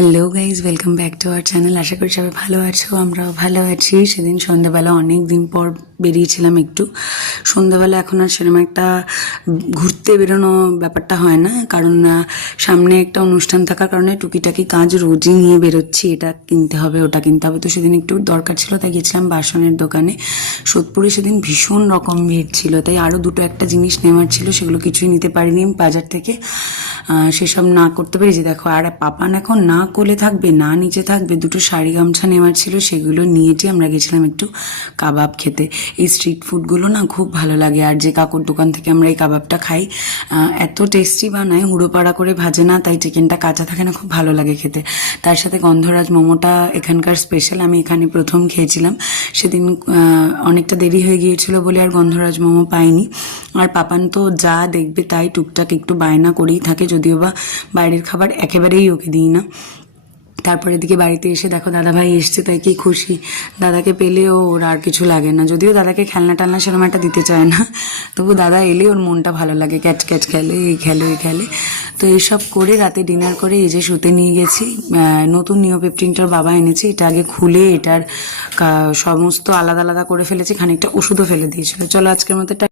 Hello guys, welcome back to our channel. আশা করি সবাই ভালো আছো, আমরাও ভালো আছি। সেদিন সন্ধ্যাবেলা অনেক দিন পর বেরিয়েছিলাম একটু। সন্ধ্যাবেলা এখন আর সেরকম একটা ঘুরতে বেরোনো ব্যাপারটা হয় না, কারণ সামনে একটা অনুষ্ঠান থাকার কারণে টুকিটাকি কাজ রোজই নিয়ে বেরোচ্ছি। এটা কিনতে হবে, ওটা কিনতে হবে। তো সেদিন একটু দরকার ছিল, তাই গেছিলাম বাসনের দোকানে। সোদপুরে সেদিন ভীষণ রকম ভিড় ছিল, তাই আরও দুটো একটা জিনিস নেওয়ার ছিল, সেগুলো কিছুই নিতে পারিনি আমি বাজার থেকে। সেসব না করতে পেরে যে দেখো, আর পাপান এখন না কোলে থাকবে না নিচে থাকবে, দুটো শাড়ি গামছা নেওয়ার ছিল, সেগুলো নিয়েটি আমরা গেছিলাম একটু কাবাব খেতে। এই স্ট্রিট ফুডগুলো না খুব ভালো লাগে, আর যে কাকুর দোকান থেকে আমরা এই কাবাবটা খাই এত টেস্টি বানায়, হুড়োপাড়া করে ভাজে না, তাই চিকেনটা কাঁচা থাকে না, খুব ভালো লাগে খেতে। তার সাথে গন্ধরাজ মোমোটা এখানকার স্পেশাল, আমি এখানে প্রথম খেয়েছিলাম। সেদিন অনেকটা দেরি হয়ে গিয়েছিল বলে আর গন্ধরাজ মোমো পাইনি। আর পাপান তো যা দেখবে তাই টুকটাক একটু বায়না করেই থাকে, যদিও বা বাইরের খাবার একেবারেই ওকে দিই না। তারপরে এদিকে বাড়িতে এসে দেখো দাদাভাই এসছে, তাই কি খুশি। দাদাকে পেলেও ওর আর কিছু লাগে না, যদিও দাদাকে খেলনা টালনা সেরকম একটা দিতে চায় না, তবু দাদা এলে ওর মনটা ভালো লাগে, ক্যাচ ক্যাচ খেলে, এই খেলে ওই খেলে। তো এইসব করে রাতে ডিনার করে এই যে শুতে নিয়ে গেছি। নতুন নিওপেপটিনটার বাবা এনেছে, এটা আগে খুলে এটার সমস্ত আলাদা আলাদা করে ফেলেছে, খানিকটা ওষুধও ফেলে দিয়েছিল। চলো আজকের মতো